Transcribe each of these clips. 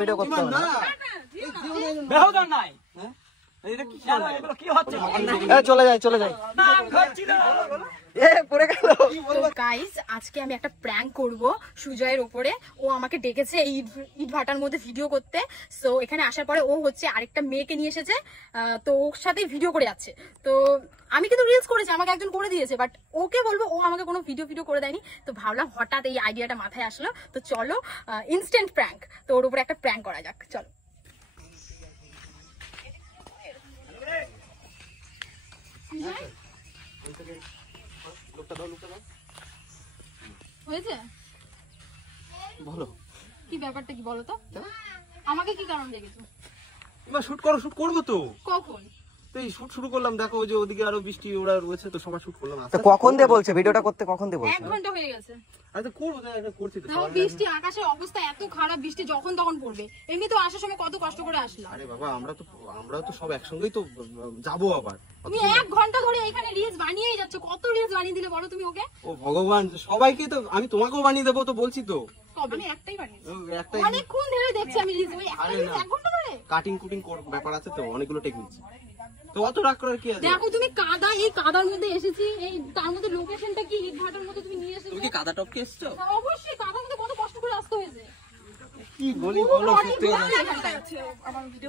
Video করতে হবে না। বেহুদা নাই এটা কি খেলা এগুলো কি হচ্ছে চলে যাই চলে যাই পড়ে গেল। গাইস আজকে আমি একটা প্র্যাঙ্ক করব সুজয়ের উপরে। ও আমাকে ডেকেছে এই ইট ভাটার মধ্যে ভিডিও করতে। সো এখানে আসার পরে ও হচ্ছে আরেকটা মেয়েকে নিয়ে এসেছে, তো ওর সাথে ভিডিও করে যাচ্ছে। তো আমি কিন্তু রিলস করেছি, আমাকে একজন করে দিয়েছে, বাট ওকে বলবো ও আমাকে কোনো ভিডিও করে দেয়নি। তো ভাবলাম হঠাৎ এই আইডিয়াটা মাথায় আসলো, তো চলো ইনস্ট্যান্ট প্র্যাঙ্ক, তো ওর উপরে একটা প্র্যাঙ্ক করা যাক। চলো হয়েছে বলো কি ব্যাপারটা, কি বলো তো? আমাকে কি কারণ দেখেছো? এবার শুট করো, শুট করবো তো। কখন? তো এই শুট শুরু করলাম, দেখো ওই যে ওদিকে আরো বৃষ্টি ওরা রয়েছে, তো সবাই শুট করলাম। তো কখন দিয়ে বলছে ভিডিওটা করতে, কখন দিয়ে বলছে? 1 ঘন্টা হয়ে গেছে। আচ্ছা করবো, করছি তো। দেখো বৃষ্টি, আকাশের অবস্থা এত খারাপ, বৃষ্টি যখন তখন পড়বে। এমনি তো আসার সময় কত কষ্ট করে আসলাম। আরে বাবা আমরা তো সব একসঙ্গেই তো যাবো আবার। তুমি 1 ঘন্টা ধরে এখানে রিলস বানিয়েই যাচ্ছ। কত রিলস বানিয়ে দিলে বলো তুমি ওকে? ও ভগবান, সবাইকে তো আমি তোমাকেও বানিয়ে দেবো তো, বলছি তো। আমি একটাই বানিয়েছি, একটাই অনেকক্ষণ ধরে দেখছি আমি রিলস। ওই একটা রিলস 1 ঘন্টা ধরে কাটিং কুটিং ব্যাপার আছে তো, অনেকগুলো টেকনিক। তো অত রাগ করার কি আছে? দেখো তুমি কাদা, এই কাদার মধ্যে এসেছি, এই তার মধ্যে লোকেশনটা কি ইট ভাটার মধ্যে তুমি নিয়ে এসেছো। তুমি কি কাদা টপকে এসছো? অবশ্যই কাদার মধ্যে কত কষ্ট করে আসতে হয়েছে। কি বলি বলো, সত্যি কথা।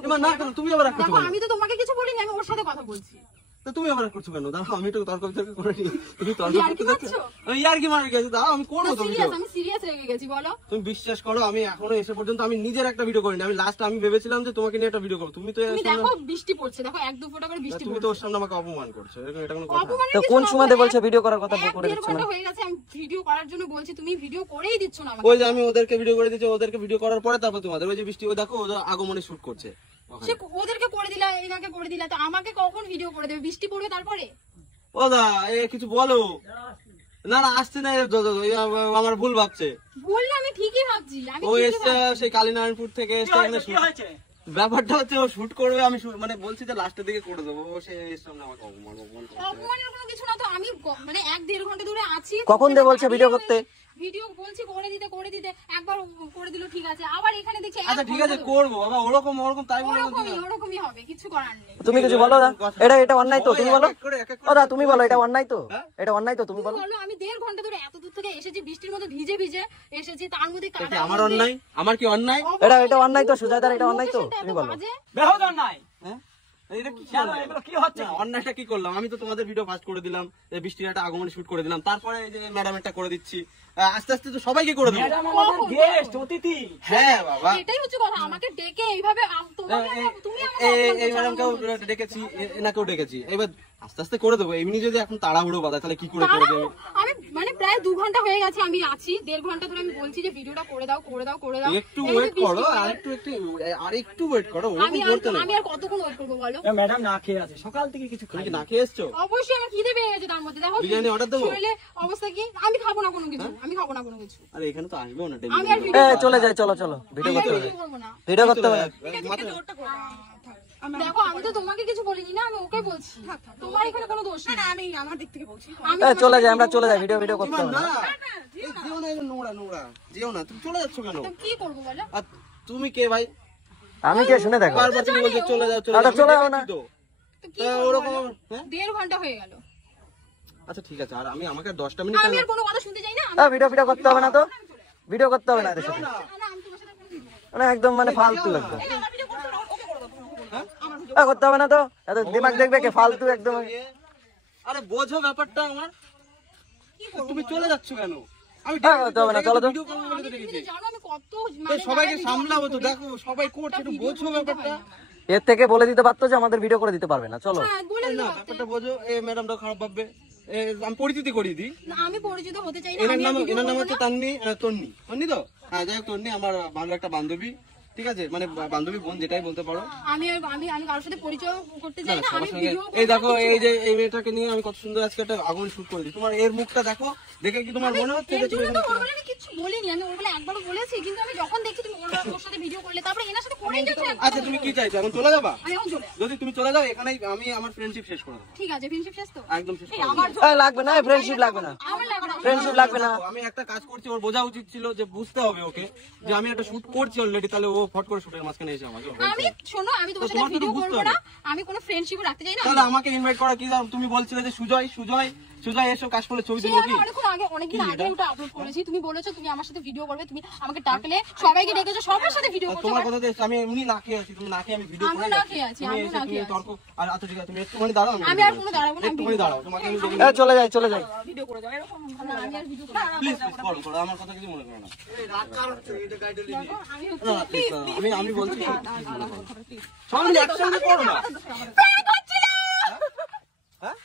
এবার না কেন তুমি আবার রাগ করছো দেখো কেন? আমি তো তোমাকে কিছু বলিনি, আমি ওর সাথে কথা বলছি। তো তুমি আবার রাগ করছো কেন? দাঁড়াও আমি একটু তর্ক বিতর্ক করে নিই। তুমি তর্ক ইয়ার্কি করতে মারছো? আমি ইয়ার্কি মারি গেছি, দাঁড়াও আমি করবো তো ভিডিও। আমি সিরিয়াস রেগে গেছি, বলো। তুমি বিশ্বাস করো, আমি এখনো এসে পর্যন্ত আমি নিজের একটা ভিডিও করিনি। আমি লাস্ট আমি ভেবেছিলাম যে তোমাকে নিয়ে একটা ভিডিও করবো, তুমি তো তুমি দেখো বৃষ্টি পড়ছে, দেখো 1-2 ফোঁটা করে বৃষ্টি তুমি পড়ছে। তো ওর সামনে আমাকে অপমান করছো, এরকম এটা কোনো কথা? অপমানের তো কিছু কোন না, সময় দিয়ে বলছে ভিডিও করার কথা, করে 1-1.5 দিচ্ছে না? ঘন্টা হয়ে গেছে আমি ভিডিও করার জন্য বলছি, তুমি ভিডিও করেই দিচ্ছ না আমাকে। ওই যে আমি ওদেরকে ভিডিও করে দিচ্ছি, ওদেরকে ভিডিও করার পরে তারপর তোমাদের ওই যে বৃষ্টি, ওই দেখো ওদের আগমনে শুট করছে। সে ওদেরকে করে দিলা, এনাকে করে দিলা, তো আমাকে কখন ভিডিও করে দেবে? বৃষ্টি পড়বে তারপরে। ও দা কিছু বলো না। না আসছে না, আমার ভুল ভাবছে। বললে আমি ঠিকই ভাবছি, আমি ও ঠিকই এসছে ভাবছি। সেই কালীনারায়ণপুর থেকে এসছে এখানে কি shoot। হয়েছে ব্যাপারটা হচ্ছে ও শুট করবে, আমি মানে বলছি যে লাস্টের দিকে করে দেবো, ও সে সামনে আমাকে অপমান করছে। অপমানের কোনো কিছু না তো, আমি মানে 1-1.5 ঘন্টা ধরে আছি। কখন দিয়ে বলছে ভিডিও করতে? ভিডিও বলছি করে দিতে একবার করে দিল, ঠিক আছে। আবার এখানে দেখছি আচ্ছা ঠিক আছে করবো বাবা, ওরকম তাই বলে ওরকমই হবে, কিছু করার নেই। তুমি কিছু বলো না, এটা অন্যায় তো, তুমি বলো। ও দা তুমি বলো, এটা অন্যায় তো, এটা অন্যায় তো, তুমি বলো। বলো, আমি 1.5 ঘন্টা ধরে এত দূর থেকে এসেছি, বৃষ্টির মধ্যে ভিজে এসেছি, তার মধ্যে এটা কি আমার অন্যায়? আমার কি অন্যায়? এটা অন্যায় তো, সুজয়দার এটা অন্যায় তো, তুমি বলো। বেহুদা নাই হ্যাঁ এটা কি খেলা এগুলো কি হচ্ছে না, অন্যায়টা কি করলাম? আমি তো তোমাদের ভিডিও ফাস্ট করে দিলাম, বৃষ্টির একটা আগমনে শুট করে দিলাম, তারপরে এই যে ম্যাডাম একটা করে দিচ্ছি, আস্তে আস্তে তো সবাইকে করে দেবো। ম্যাডাম আমাদের গেস্ট অতিথি। হ্যাঁ বাবা, এটাই হচ্ছে কথা, আমাকে ডেকে এইভাবে তুমি এই ম্যাডামকেও ডেকেছি, এনাকেও ডেকেছি, এবার আস্তে আস্তে করে দেবো। এমনি যদি এখন তাড়াহুড়ো বাঁধা তাহলে কি করে দেবে? আমি মানে প্রায় 2 ঘন্টা হয়ে গেছে আমি আছি, 1.5 ঘন্টা ধরে আমি বলছি যে ভিডিওটা করে দাও। একটু ওয়েট করো, আর একটু ওয়েট করো, ওরকম করতে না। আমি আর কতক্ষণ ওয়েট করবো বলো? ম্যাডাম না খেয়ে আছে, সকাল থেকে কিছু তুমি খাই কি না খেয়ে এসছো? অবশ্যই আমার খিদে পেয়ে গেছে, তার মধ্যে দেখো বিরিয়ানি অর্ডার দেবো? শরীরে অবস্থা কি, আমি খাবো না কোনো কিছু, আমি খাবো না কোনো কিছু। আরে এখানে তো আসবেও না, আমি আর ভিডিও চলে যাই, চলো চলো, ভিডিও করতে হবে, করবো না। ভিডিও করতে হবে। দেখো আমি তো তোমাকে কিছু বলিনি না, আমি ওকে বলছি। তোমার এখানে কোনো দোষ নেই, আমি আমার দিক থেকে বলছি। চলে যাই, আমরা চলে যাই, ভিডিও করতে হবে। না যেও না, নোংরা যেও না, তুমি চলে যাচ্ছ কেন? কি করবো বলো? আর তুমি কে ভাই? আমি কে শুনে দেখো। বারবার তুমি বলছো চলে যাও চলে আচ্ছা, যাও, চলে আমি যাও না। দেখেছি তো। তো কি তা করবো ওরকম বলো? হ্যাঁ? 1.5 ঘন্টা হয়ে গেল, আচ্ছা ঠিক আছে, আর আমাকে 10টা মিনিট আমি আর কোনো কথা শুনতে চাই না। ভিডিও করতে হবে না তো, ভিডিও করতে হবে না এদের সাথে, না, আমি তোমার সাথে কোনো ভিডিও মানে একদম মানে ফালতু একদম। আমার ভিডিও করতে দাও, ওকে করে দাও। করতে হবে না তো, এত দিমাগ দেখবে কে, ফালতু একদম। আরে বোঝো ব্যাপারটা আমার, তুমি চলে যাচ্ছ কেন? আমি করতে হবে না, চলো তো। ভিডিও করবো বলে তো তুমি ডেকেছি। তো জানো আমি কত তো মানে সবাইকে জায়গায় সামলাবো তো, video দেখো সবাই করছে, একটু বোঝো ব্যাপারটা। এর থেকে বলে দিতে পারতো যে আমাদের ভিডিও করে দিতে পারবে না, চলো। হ্যাঁ, বলে না দিতে পারতে। ব্যাপারটা বোঝো, ম্যাডামটা খারাপ ভাববে। আমি পরিচিতি করিয়ে দিই। না, আমি পরিচিত হতে চাই না। এনার আমি আর video নাম করবো হচ্ছে না। তন্নি তো? হ্যাঁ যাই হোক, তন্নি আমার ভালো একটা বান্ধবী, ঠিক আছে, মানে বান্ধবী বোন যেটাই বলতে পারো। আমি কারোর সাথে পরিচয় করতে চাই না, না, সবার আমি সঙ্গে ভিডিও এই দেখো, এই যে এই মেয়েটাকে নিয়ে আমি কত সুন্দর আজকে একটা আগমন শুট করে দিই। তোমার এর মুখটা দেখো, দেখে কি তোমার মনে হচ্ছে যে তুমি আমি কিছু বলিনি, আমি ওর বলে একবারও বলেছি, কিন্তু আমি যখন দেখছি তুমি ওর সাথে ভিডিও করলে, তারপরে এনার সাথে করে আচ্ছা তুমি কি চাইছো এখন চলে যাবা? আমি এখন চলে যাবো। যদি তুমি চলে যাও এখানেই আমি আমার ফ্রেন্ডশিপ শেষ করে দেবো, ঠিক আছে, ফ্রেন্ডশিপ শেষ তো? একদম শেষ করে এই দেবো। আমার লাগবে না, ফ্রেন্ডশিপ লাগবে না, আমার লাগবে না। ফ্রেন্ডশিপ লাগবে না। আমি একটা কাজ করছি, ওর বোঝা উচিত ছিল যে বুঝতে হবে ওকে যে আমি একটা শুট করছি অলরেডি, তাহলে ও ফট করে শুটের মাঝখানে এসে আমাকে আমি শোনো, আমি তোমার তো সাথে তোমাকে তো ভিডিও বুঝতে করবো হবে। না, আমি কোনো ফ্রেন্ডশিপ রাখতে চাই না। তাহলে আমাকে ইনভাইট করা কি জানো? তুমি বলছিলে যে সুজয় সুজয় সুজয় এসো কাশফুলের ছবি সে তুলবো আমি কি? অনেকদিন আগে ওটা আপলোড করেছি, তুমি বলেছো তুমি আমার সাথে ভিডিও করবে, তুমি আমাকে ডাকলে, সবাইকে ডেকেছো, সবার সাথে ভিডিও করছো। তোমার কথা আমি এমনি না খেয়ে আছি, তুমি না খেয়ে আমি ভিডিও আমিও করে না যাচ্ছি। খেয়ে আছি, তুমি আমিও এসে না তুমি খেয়ে আছি। তর্ক আর আচ্ছা ঠিক আছে তুমি একটুখানি দাঁড়াও, আমি আর কোনো দাঁড়াবো না, আমি একটুখানি দাঁড়াও, তোমাকে আমি চলে যাই, চলে যাই। ভিডিও করে যাবো, এরকম না, আমি আর ভিডিও করবো না। প্লিজ করো করো, আমার কথা কিছু মনে করো না। আমি না, please, আমি বলছি সবাই মিলে একসঙ্গে করো না। হ্যাঁ?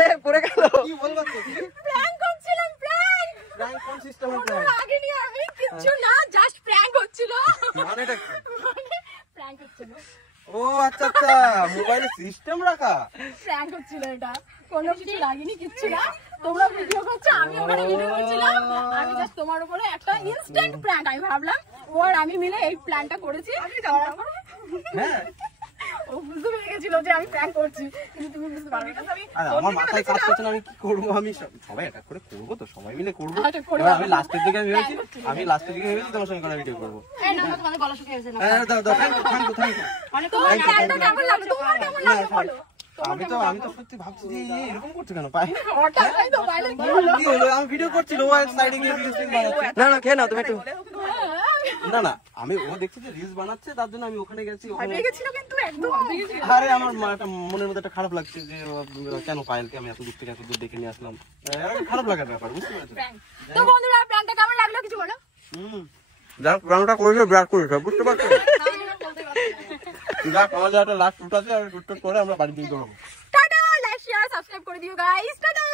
এ পড়ে গেল। কি বলবো তো? প্র্যাঙ্ক করছিলাম, প্র্যাঙ্ক। Prank কোন সিস্টেমে আগে নিয়ে আমি কিচ্ছু না, জাস্ট প্র্যাঙ্ক হচ্ছিল। মানেটা কি? প্র্যাঙ্ক হচ্ছিল, ও আচ্ছা আচ্ছা, মোবাইলে সিস্টেম রাখা। প্র্যাঙ্ক হচ্ছিল, এটা কোনো কিছু লাগেনি, কিচ্ছু না। তোমরা ভিডিও করছো, আমি ওখানে ভিডিও করছিলাম, আমি জাস্ট তোমার উপরে একটা ইনস্ট্যান্ট প্র্যাঙ্ক, আমি ভাবলাম ও আর আমি মিলে এই প্ল্যানটা করেছি। হ্যাঁ ও বুঝতে পেরে গেছিল যে আমি প্র্যাঙ্ক করছি, কিন্তু তুমি বুঝতে পারবে না। আরে আমার মাথায় কাজ করছে না, আমি কি করবো? আমি সবাই অ্যাটাক করে করবো তো, সবাই মিলে করবো। আচ্ছা, করবো। এবার আমি লাস্টের দিকে ভেবেছি তোমার সঙ্গে করা ভিডিও করবো। এই না, তোমাদের গলা শুকিয়ে গেছে না। হ্যাঁ দাও দাও, থ্যাংক ইউ থ্যাংক ইউ। তোমার প্র্যাঙ্কটা কেমন লাগলো? তোমার কেমন লাগলো বলো? আমি তো সত্যি ভাবছি যে এরকম করছে কেন পায়? হঠাৎ তাই তো বাইরে কি হলো? কি হলো? আমি ভিডিও করছিল, ও সাইডে গিয়ে রিলস বানাচ্ছে। না না, খেয়ে নাও তুমি একটু। না না, আমি ও দেখছি যে রিলস বানাচ্ছে, তার জন্য আমি ওখানে গেছি। ওখানে গেছিল কিন্তু একদম আরে আমার একটা মনের মধ্যে একটা খারাপ লাগছে যে কেন পায়েলকে আমি এত দূর থেকে এত দূর দেখে নিয়ে আসলাম। খারাপ লাগার ব্যাপার, বুঝতে পেরেছো? তো বন্ধুরা, প্র্যাঙ্কটা কেমন লাগলো কিছু বলো? যাক রান্নাটা করেছে বিরাট করেছে, বুঝতে পারছো? আমি আর বলতে পারছি না। যাক আমাদের একটা লাস্ট শুট আছে, আর শুট করে আমরা বাড়ি দিয়ে দৌড়াবো। টাটা, লাইক শেয়ার সাবস্ক্রাইব করে দিও গাইস, টাটা।